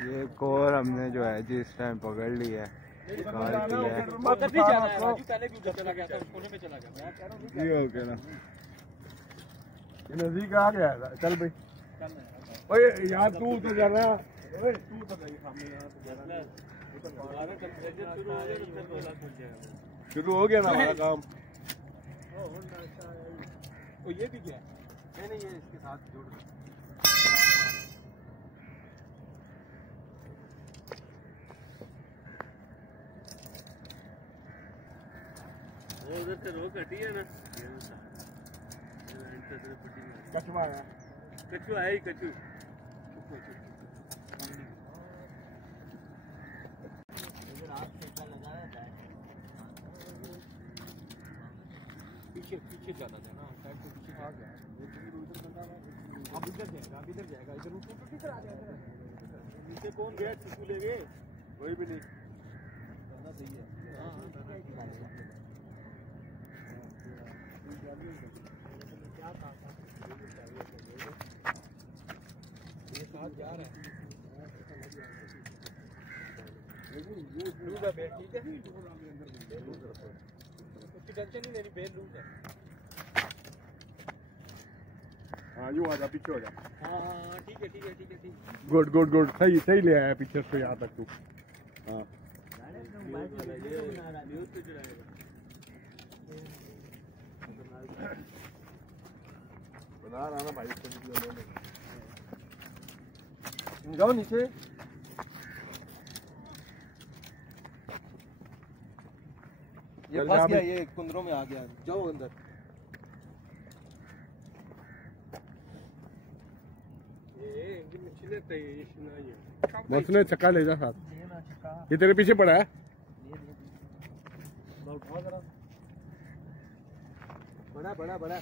ये कोर हमने जो है जी इस टाइम पकड़ ली है, कार की है। नजदीक आ गया, चल भाई। ओए यार तू तो जा रहा, ओए तू तो नहीं सामने यार, शुरू हो गया ना हमारा काम। ओ ये भी क्या है? नहीं ये इसके साथ जोड़ दो। उधर से रोक हटी है ना, कछुआ है, कछुआ है ही कछू। पीछे पीछे जाना था ना, साइड से पीछे आ गया। अब इधर जाएगा, अब इधर जाएगा, इधर ऊपर तो किधर आ जाएगा? नीचे कौन गया? चिकू ले गए? कोई भी नहीं। दाना सही है। हाँ क्या था? ये साथ जा रहा है। लूज है बेल, ठीक है? उसकी टेंशन नहीं लेनी, बेल लूज है। हाँ यूँ आजा, पीछे हो जा। हाँ ठीक है ठीक है ठीक है ठीक। गुड गुड गुड, सही सही ले आया पीछे से यहाँ तक तू। हाँ बना रहा ना भाई, जाओ नीचे। ये फंस गया, ये कुंदरों में आ गया, जाओ अंदर। मसने चक्का ले जा साथ, ये तेरे पीछे पड़ा है। बड़ा बड़ा बड़ा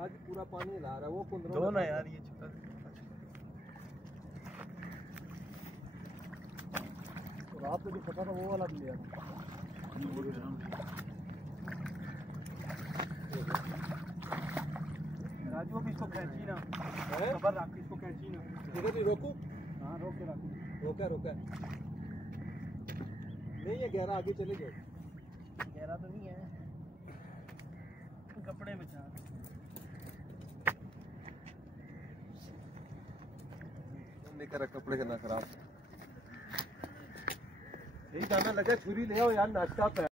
आज पूरा पानी ला रहा है वो कुंदरों दो ना यार, ये चक्का रात में जो फटा था वो वाला भी लिया। राजू भी इसको कैंची ना, खबर रख, इसको कैंची ना। इधर भी रोकू? हाँ रोक के रखू। रोका रोका नहीं है, गहरा आगे चले जाओ। गहरा तो नहीं है, कपड़े बचा लेकर कपड़े करना खराब। यही गाना लगा, छुरी ले आओ यार, नाश्ता